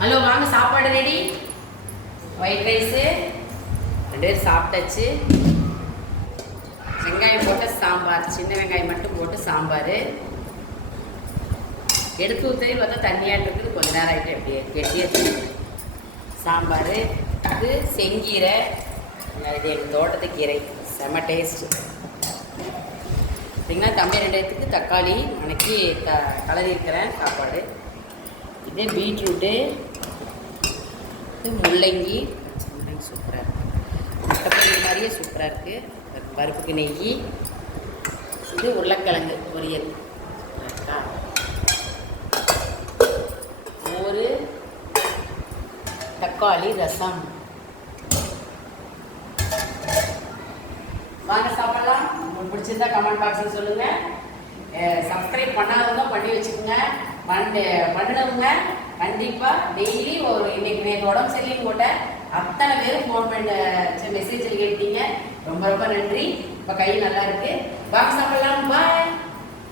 Hello வாங்க சாப்பாடு ready white rice ரெண்டு பேரும் சாப்பிட்டாச்சு. வெங்காயம் போட்ட சாம்பார் சின்ன வெங்காயம் மட்டும் போட்டு சாம்பார். எடுத்து ஊற்றி பார்த்தா தண்ணியாக இருக்குது. கொஞ்ச நேரம் ஆகிட்டு அப்படியே கெட்டியாக சாம்பார் இது செங்கீரை. இது எங்கள் தோட்டத்து கீரை. செம டேஸ்ட்டு அப்படின்னா தம்பி ரெண்டாயிரத்துக்கு தக்காளி. அன்னைக்கு த கலரி இருக்கிறேன் சாப்பாடு. இது பீட்ரூட்டு இது முள்ளங்கி. முள்ளங்கி சூப்பராக இருக்குது முட்டைப்பயிர் மாதிரியே சூப்பராக இருக்குது பருப்புக்கு நெய் இது உருளைக்கிழங்கு பொரியல். மோர் தக்காளி ரசம். வாங்க சாப்பிடலாம். உங்களுக்கு பிடிச்சிருந்தா கமெண்ட் பாக்ஸில் சொல்லுங்கள் சப்ஸ்கிரைப் பண்ணாதவங்க பண்ணி வச்சுக்கோங்க. பண்ணு பண்ணினவங்க கண்டிப்பாக டெய்லி ஒரு இன்னைக்கு நேற்று உடம்பு சரியில்லைன்னு போட்டேன். அத்தனை பேரும் ஃபோன் பண்ண மெசேஜில் கேட்டீங்க. ரொம்ப ரொம்ப நன்றி. இப்போ கை நல்லா இருக்கு. பாக்ஸ்